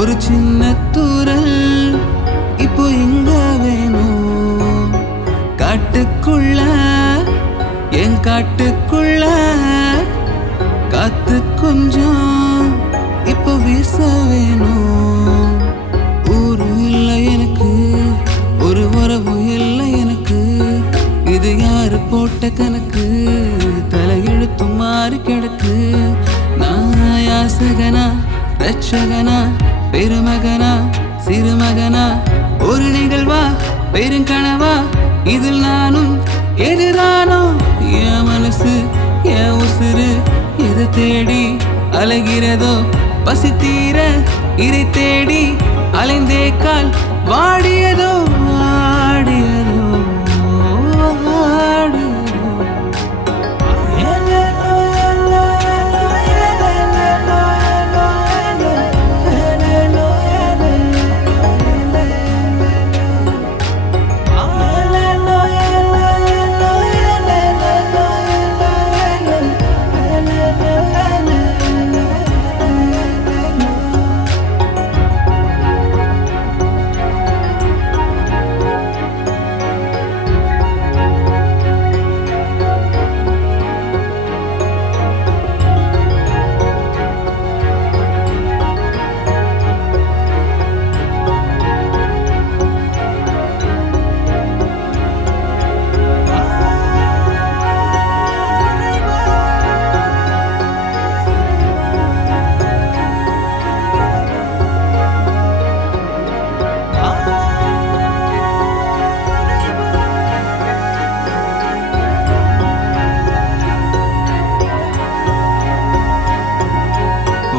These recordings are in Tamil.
ஒரு சின்ன தூரல் இப்போ எங்க வேணும் காட்டுக்குள்ள என் காட்டுக்குள்ள காத்து கொஞ்சம் இப்போ வீச வேணும். ஊரும் இல்லை எனக்கு ஒரு உறவு இல்லை எனக்கு இது யாரு போட்ட கணக்கு தலையெழுத்து மாறி கிடக்கு. நான் யாசகனா ரட்சகனா பெருமகனா சிறுமகனா ஒரு நிகழ்வா பெருங்கனவா இதில் நானும் எதிரானோ என் மனசு என் உசுறு எதை தேடி அலைகிறதோ பசி தீர இதை தேடி அலைந்தே கால் வாடியதோ வாடியதோ வாடியதோ.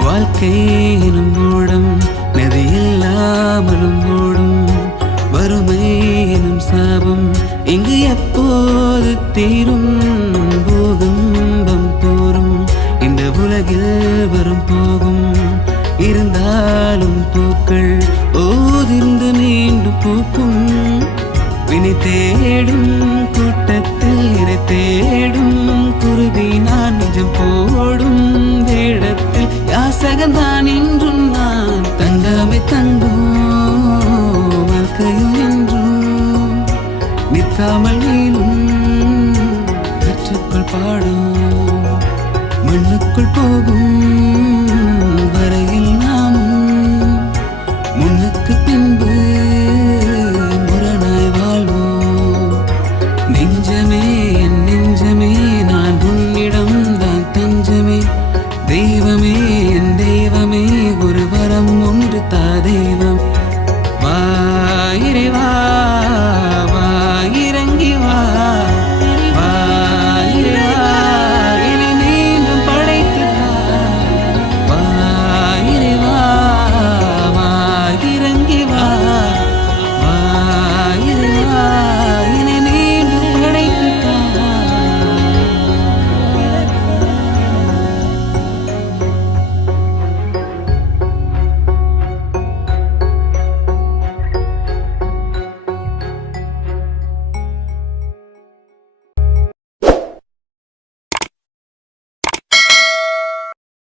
வாழ்க்கை எனும் ஓடம் நதி இல்லாமலும் ஓடும் வறுமை எனும் சாபம் இங்கு எப்போது தீரும் பூகம்பம் போரும் இந்த உலகில் வரும் போகும் இருந்தாலும் பூக்கள் ஓதிர்ந்து மீண்டும் பூக்கும். வினை தேடும் கூட்டத்தில் இறை தேடும் குருவி நான் நிஜம் போடும் வேடத்தில் யாசகந்தான் இன்று